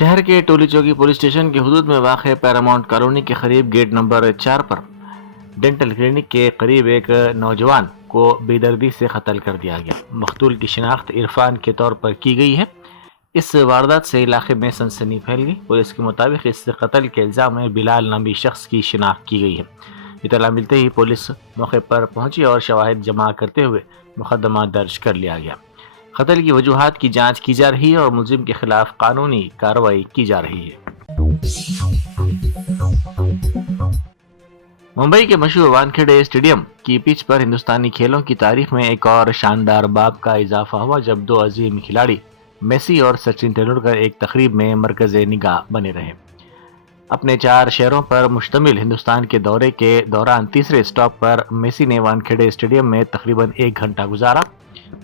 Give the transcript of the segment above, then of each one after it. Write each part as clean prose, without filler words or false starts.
शहर के टोली चौकी पुलिस स्टेशन की हदूद में वाक़ पैरामाउंट कॉलोनी के करीब गेट नंबर 4 पर डेंटल क्लिनिक के करीब एक नौजवान को बेदर्दी से कत्ल कर दिया गया। मकतूल की शिनाख्त इरफान के तौर पर की गई है। इस वारदात से इलाके में सनसनी फैल गई। पुलिस के मुताबिक इस कत्ल के इल्ज़ाम में बिलाल नामी शख्स की शिनाख्त की गई है। इत्तला मिलते ही पुलिस मौके पर पहुंची और शवाहिद जमा करते हुए मुकदमा दर्ज कर लिया गया। कत्ल की वजूहात की जांच की जा रही है और मुलजिम के खिलाफ कानूनी कार्रवाई की जा रही है। मुंबई के मशहूर वानखेड़े स्टेडियम की पिच पर हिंदुस्तानी खेलों की तारीख में एक और शानदार बाब का इजाफा हुआ जब दो अजीम खिलाड़ी मेसी और सचिन तेंदुलकर एक तकरीब में मरकज़े निगाह बने रहे। अपने 4 शहरों पर मुश्तमिल हिंदुस्तान के दौरे के दौरान तीसरे स्टॉप पर मेसी ने वानखेड़े स्टेडियम में तकरीबन 1 घंटा गुजारा।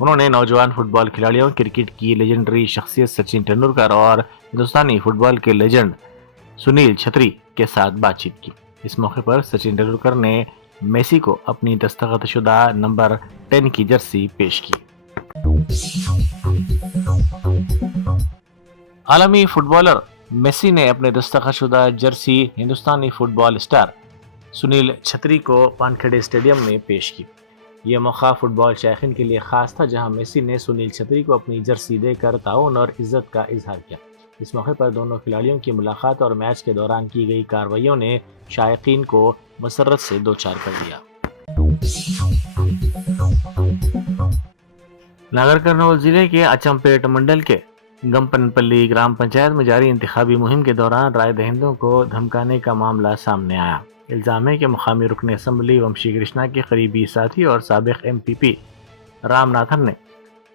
उन्होंने नौजवान फुटबॉल खिलाड़ियों, क्रिकेट की लेजेंडरी शख्सियत सचिन तेंदुलकर और हिंदुस्तानी फुटबॉल के लेजेंड सुनील छेत्री के साथ बातचीत की। इस मौके पर सचिन तेंदुलकर ने मेसी को अपनी दस्तखतशुदा नंबर 10 की जर्सी पेश की। आलमी फुटबॉलर मेसी ने अपने दस्तखतशुदा जर्सी हिंदुस्तानी फुटबॉल स्टार सुनील छेत्री को वानखेड़े स्टेडियम में पेश की। यह मौका फुटबॉल शायकीन के लिए खास था, जहां मेसी ने सुनील छेत्री को अपनी जर्सी देकर ताउन और इज्जत का इजहार किया। इस मौके पर दोनों खिलाड़ियों की मुलाकात और मैच के दौरान की गई कार्रवाइयों ने शायकीन को मसरत से दो चार कर दिया। नागर कर्नूल जिले के अचमपेट मंडल के गंपनपल्ली ग्राम पंचायत में जारी इंतखाबी मुहिम के दौरान राय दहिंदों को धमकाने का मामला सामने आया। इल्जाम है कि मुकामी रुकन असम्बली वंशी कृष्णा के करीबी साथी और साबिक MPP रामनाथन ने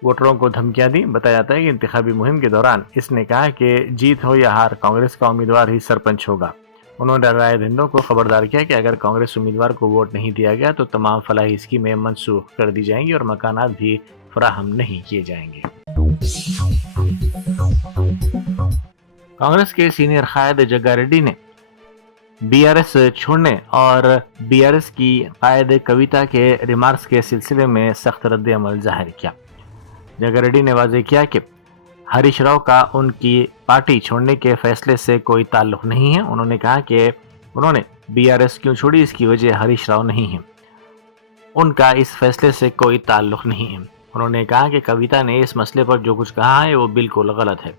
वोटरों को धमकियां दी। बताया जाता है कि इंतखाबी मुहिम के दौरान इसने कहा कि जीत हो या हार कांग्रेस का उम्मीदवार ही सरपंच होगा। उन्होंने राय दहिंदों को खबरदार किया कि अगर कांग्रेस उम्मीदवार को वोट नहीं दिया गया तो तमाम फलाही स्कीमें मनसूख कर दी जाएंगी और मकानात भी फराहम नहीं किए जाएंगे। कांग्रेस के सीनियर कायद जग्गा रेड्डी ने BRS छोड़ने और BRS की कायद कविता के रिमार्क्स के सिलसिले में सख्त रद्द अमल जाहिर किया। जग्गा रेड्डी ने वाज़ेह किया कि हरीश राव का उनकी पार्टी छोड़ने के फैसले से कोई ताल्लुक नहीं है। उन्होंने कहा कि उन्होंने BRS क्यों छोड़ी इसकी वजह हरीश राव नहीं है, उनका इस फैसले से कोई ताल्लुक नहीं है। उन्होंने कहा कि कविता ने इस मसले पर जो कुछ कहा है वो बिल्कुल गलत है।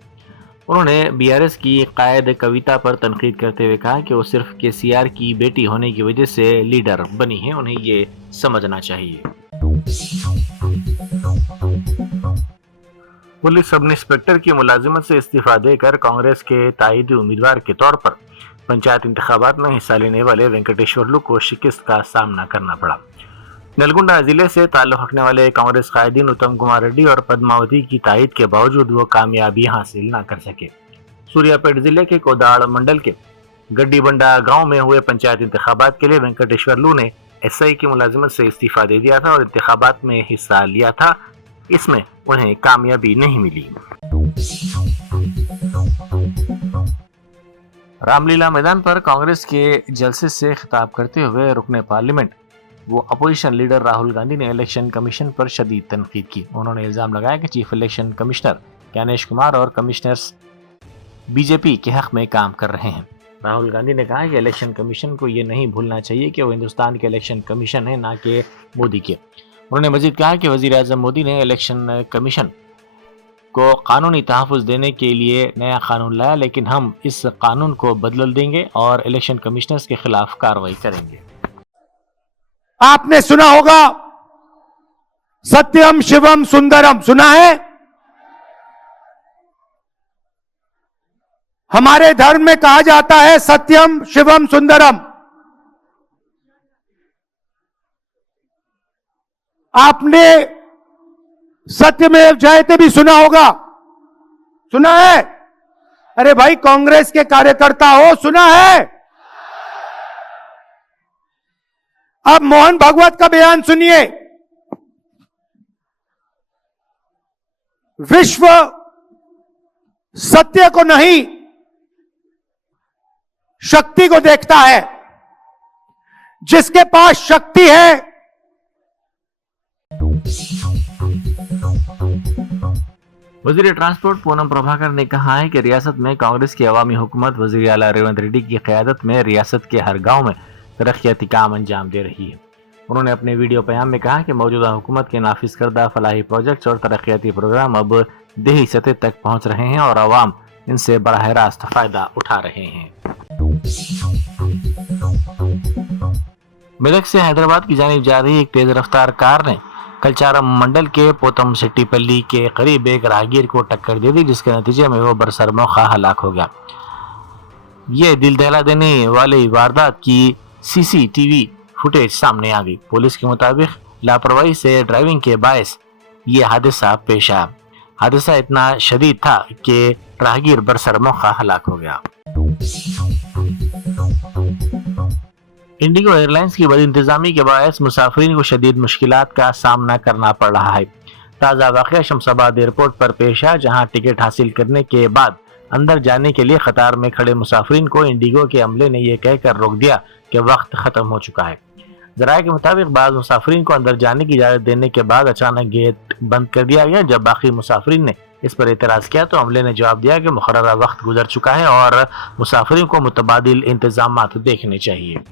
उन्होंने BRS की कायद कविता पर तनकीद करते हुए कहा कि वो सिर्फ KCR की बेटी होने की वजह से लीडर बनी है, उन्हें ये समझना चाहिए। पुलिस सब इंस्पेक्टर की मुलाजिमत से इस्तीफा देकर कांग्रेस के ताईदी उम्मीदवार के तौर पर पंचायत इंतखाबात में हिस्सा लेने वाले वेंकटेश्वरलू को शिकस्त का सामना करना पड़ा। नलगुंडा जिले से ताल्लुक रखने वाले कांग्रेस कायदीन उत्तम कुमार रेड्डी और पद्मावती की तायद के बावजूद वो कामयाबी हासिल न कर सके। सूर्यापेट जिले के कोदाड़ मंडल के गड्डी बंडा गांव में हुए पंचायत इंतखाबात के लिए वेंकटेश्वरलू ने SI की मुलाजिमत से इस्तीफा दे दिया था और इंतखाबात में हिस्सा लिया था। इसमें उन्हें कामयाबी नहीं मिली। रामलीला मैदान पर कांग्रेस के जलसे से खिताब करते हुए रुकने पार्लियामेंट वो अपोजिशन लीडर राहुल गांधी ने इलेक्शन कमीशन पर शदीद तनकीद की। उन्होंने इल्जाम लगाया कि chief election commissioner Gyanesh Kumar और कमिश्नर्स BJP के हक में काम कर रहे हैं। राहुल गांधी ने कहा कि इलेक्शन कमीशन को ये नहीं भूलना चाहिए कि वो हिंदुस्तान के इलेक्शन कमीशन है, ना कि मोदी के। उन्होंने मजीद कहा कि वजीर आजम मोदी ने इलेक्शन कमीशन को कानूनी तहफ़्फ़ुज़ देने के लिए नया कानून लाया, लेकिन हम इस कानून को बदल देंगे और इलेक्शन कमिश्नर्स के खिलाफ कार्रवाई करेंगे। आपने सुना होगा सत्यम शिवम सुंदरम, सुना है? हमारे धर्म में कहा जाता है सत्यम शिवम सुंदरम। आपने सत्यमेव जयते भी सुना होगा, सुना है? अरे भाई कांग्रेस के कार्यकर्ता हो, सुना है? अब मोहन भागवत का बयान सुनिए। विश्व सत्य को नहीं शक्ति को देखता है। जिसके पास शक्ति है वजीर ट्रांसपोर्ट पूनम प्रभाकर ने कहा है कि रियासत में कांग्रेस की अवामी हुकूमत वजीर आला रेवंत रेड्डी की क़यादत में रियासत के हर गांव में तरक्याती काम अंजाम दे रही है। उन्होंने अपने वीडियो पैगाम में कहा कि मौजूदा हुकूमत के नाफिज करदा फलाही प्रोजेक्ट्स और तरक्याती प्रोग्राम अब देही सतह तक पहुंच रहे हैं और अवाम इनसे बराह रास्त फायदा उठा रहे हैं। मेदक से हैदराबाद की जानिब जा रही एक तेज रफ्तार कार ने कलचारम मंडल के पोतम सेट्टीपल्ली के करीब एक राहगीर को टक्कर दे दी, जिसके नतीजे में वो बरसर मौका हलाक हो गया। ये दिल दहला देने वाली वारदात की सीसीटीवी फुटेज सामने आ गई। पुलिस के मुताबिक लापरवाही से ड्राइविंग के बायस ये हादसा पेश आया। हादसा इतना शदीद था कि राहगीर बरसर मौका हलाक हो गया। इंडिगो एयरलाइंस की बदइंतजामी के बायस मुसाफिरीन को शदीद मुश्किलात का सामना करना पड़ रहा है। ताज़ा वाक़या शमशाबाद एयरपोर्ट पर पेश है, जहां टिकट हासिल करने के बाद अंदर जाने के लिए कतार में खड़े मुसाफिरीन को इंडिगो के अमले ने यह कहकर रोक दिया कि वक्त खत्म हो चुका है। ज़राए के मुताबिक बाद मुसाफिरीन को अंदर जाने की इजाज़त देने के बाद अचानक गेट बंद कर दिया गया। जब बाकी मुसाफिरीन ने इस पर एतराज़ किया तो अमले ने जवाब दिया कि मुकर्ररा वक्त गुजर चुका है और मुसाफिरों को मुतबादिल इंतजामात देखने चाहिए।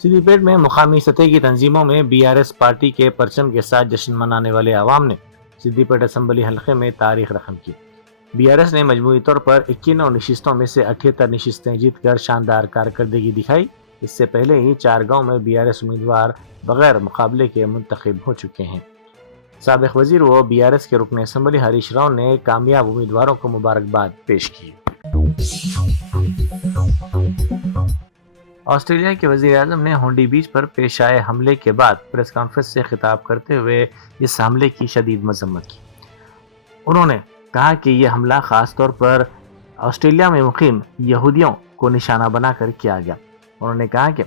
सिद्दीपेट में मुकामी सतह की तंजीमों में बीआरएस पार्टी के परचम के साथ जश्न मनाने वाले अवाम ने सिद्दीपेट असम्बली हल्के में तारीख रकम की। बीआरएस ने मजमूई तौर पर 51 नशिस्तों में से 78 नशिस्तें जीतकर शानदार कारकर्दगी दिखाई। इससे पहले ही 4 गांव में बीआरएस उम्मीदवार बगैर मुकाबले के मुंतखब हो चुके हैं। साबिक वजीर व बीआरएस के रुकन असम्बली हरीश राव ने कामयाब उम्मीदवारों को मुबारकबाद पेश की। ऑस्ट्रेलिया के वजीर आजम ने हुंडी बीच पर पेश आए हमले के बाद प्रेस कॉन्फ्रेंस से खिताब करते हुए इस हमले की शदीद मजम्मत की। उन्होंने कहा कि यह हमला खास तौर पर ऑस्ट्रेलिया में मुकीम यहूदियों को निशाना बनाकर किया गया। उन्होंने कहा कि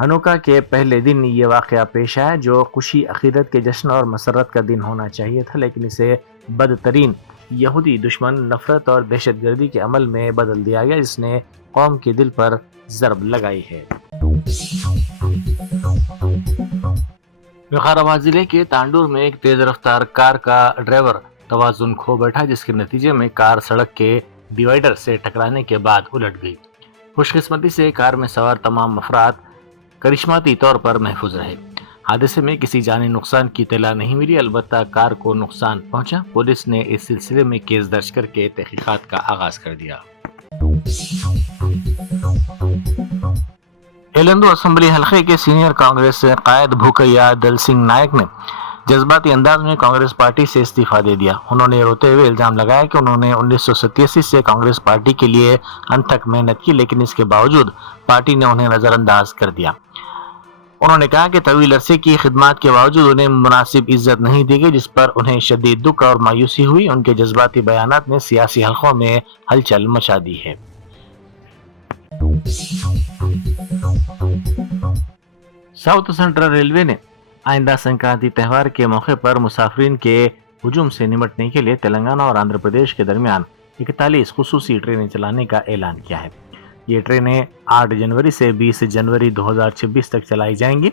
हनुका के पहले दिन ये वाक़या पेश आया, जो खुशी अकीदत के जश्न और मसरत का दिन होना चाहिए था, लेकिन इसे बदतरीन यहूदी दुश्मन नफरत और दहशतगर्दी के अमल में बदल दिया गया, जिसने कौम के दिल पर ज़रब लगाई है। विकाराबाद जिले के तांडूर में एक तेज रफ्तार कार का ड्राइवर तवाज़ुन खो बैठा, जिसके नतीजे में कार सड़क के डिवाइडर से टकराने के बाद उलट गई। खुशकिस्मती से कार में सवार तमाम अफराद करिश्माती तौर पर महफूज रहे। हादसे में किसी जानी नुकसान की इत्तला नहीं मिली, अलबत्ता कार को नुकसान पहुंचा। पुलिस ने इस सिलसिले में केस दर्ज करके तहकीकात का आगाज कर दिया। एलंदो असम्बली हल्के के सीनियर कांग्रेस कायद भूकैया दल सिंह नायक ने जज्बाती अंदाज में कांग्रेस पार्टी से इस्तीफा दे दिया। उन्होंने रोते हुए इल्जाम लगाया कि उन्होंने 1987 से कांग्रेस पार्टी के लिए अनथक मेहनत की, लेकिन इसके बावजूद पार्टी ने उन्हें नजरअंदाज कर दिया। उन्होंने कहा कि तवील अरसे की खिदमत के बावजूद उन्हें मुनासिब इज्जत नहीं दी गई, जिस पर उन्हें शदीद दुख और मायूसी हुई। उनके जज्बाती बयानात ने सियासी हलकों में हलचल मचा दी है। साउथ सेंट्रल रेलवे ने आइंदा संक्रांति त्यौहार के मौके पर मुसाफिरीन के हुजूम से निपटने के लिए तेलंगाना और आंध्र प्रदेश के दरमियान 41 खुसूसी ट्रेनें चलाने का ऐलान किया है। ये ट्रेनें 8 जनवरी से 20 जनवरी 2026 तक चलाई जाएंगी।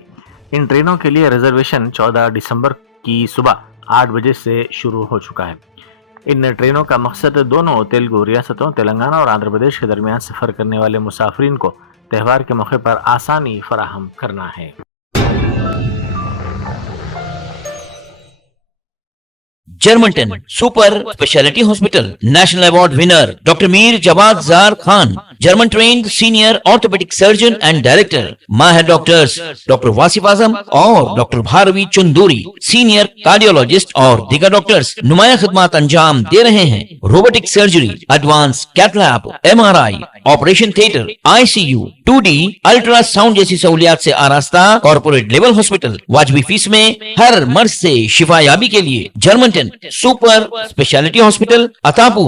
इन ट्रेनों के लिए रिजर्वेशन 14 दिसंबर की सुबह 8 बजे से शुरू हो चुका है। इन ट्रेनों का मकसद दोनों तेलुगु रियासतों तेलंगाना और आंध्र प्रदेश के दरमियान सफर करने वाले मुसाफिरीन को त्यौहार के मौके पर आसानी फराहम करना है। जर्मनटन super speciality hospital national award winner doctor Mir Jawad Zar Khan, German trained senior orthopaedic surgeon and director, माहिर डॉक्टर्स डॉक्टर वासिफ आजम और doctor Bharvi Chanduri, senior cardiologist और दीगर डॉक्टर्स नुमाया खिदमत अंजाम दे रहे हैं। Robotic surgery, advance cath lab, MRI, operation theatre, ICU, 2D ultrasound जैसी सहूलियात से आरास्ता कॉर्पोरेट लेवल हॉस्पिटल। वाजबी फीस में हर मर्ज से शिफायाबी के लिए Germanton super speciality hospital, Attapur.